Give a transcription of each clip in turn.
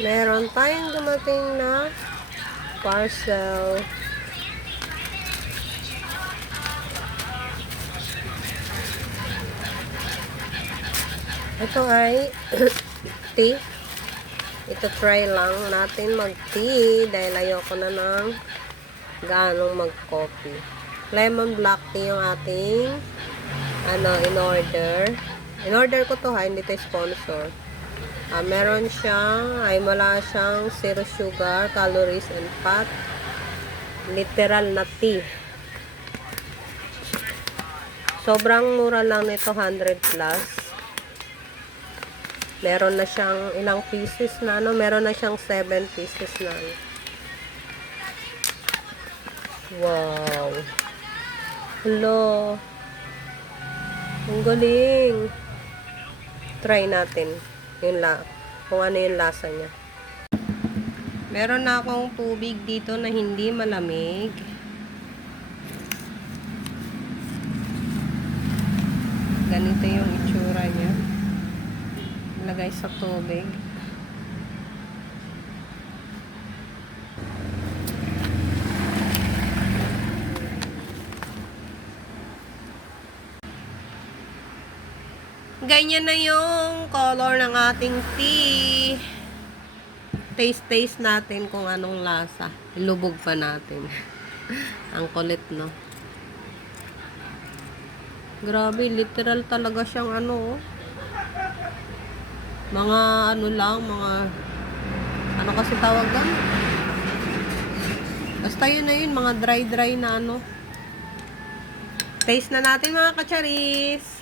Meron tayong dumating na parcel. Ito ay tea. Ito try lang natin mag-tea dahil ayoko na ng ganong mag-coffee. Lemon black tea yung ating ano, in order. In order ko to ha, hindi to sponsor. Ah, meron siyang, ay wala siyang zero sugar, calories, and fat. Literal na tea. Sobrang mura lang nito, 100 plus. Meron na siyang ilang pieces na, ano, meron na siyang 7 pieces na. ano. Wow. Hello. Ang galing. Try natin. Yun la kung ano yung lasa niya. Meron na akong tubig dito na hindi malamig. Ganito yung itsura niya. Lagay sa tubig. Ganyan na yung color ng ating tea. Taste-taste natin kung anong lasa. Ilubog pa natin. Ang kulit, no? Grabe, literal talaga siyang ano, oh. Mga ano lang, mga... Ano kasi tawag doon? Basta yun na yun, mga dry-dry na ano. Taste na natin mga kacharis.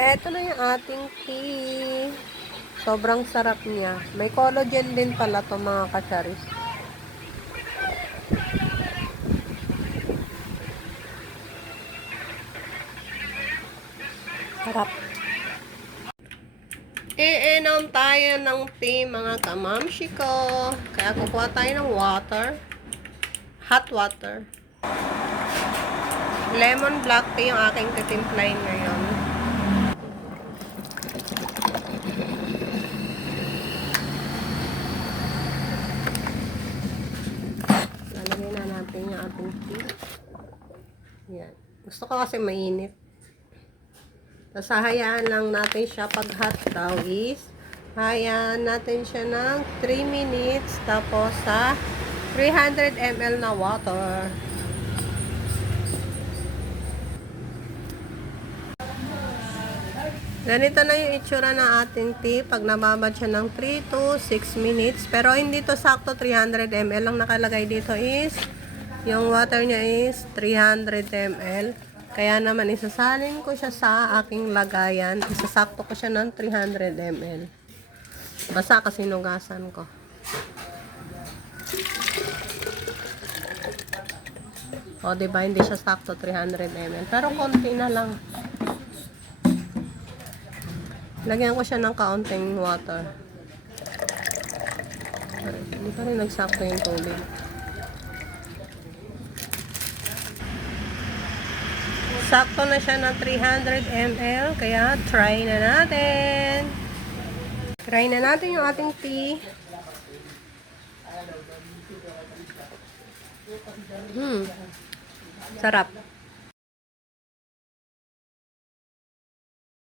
Eto na yung ating tea. Sobrang sarap niya. May collagen din pala to mga kacharis. Sarap. Iinom tayo ng tea mga kamamshi ko. Kaya kukuha tayo ng water. Hot water. Lemon black tea yung aking titimplahin ngayon. Lalagay na tea. Yan. Gusto ko kasi mainit. Tapos hahayaan lang natin siya pag hot daw is hayaan natin siya ng 3 minutes tapos sa 300 ml na water. Ganito na yung itsura ng ating tea pag nababad siya ng 3 to 6 minutes. Pero hindi to sakto 300 ml. Ang nakalagay dito is yung water niya is 300 ml. Kaya naman isasalin ko siya sa aking lagayan. Isasakto ko siya ng 300 ml. Basa kasi nugasan ko. O, diba? Hindi siya sakto 300 ml. Pero konti na lang. Lagyan ko siya ng kaunting water. Hindi pa rin nagsakto yung tubig. Sakto na siya ng 300 ml, kaya try na natin. Try na natin yung ating tea. Hmm. Sarap.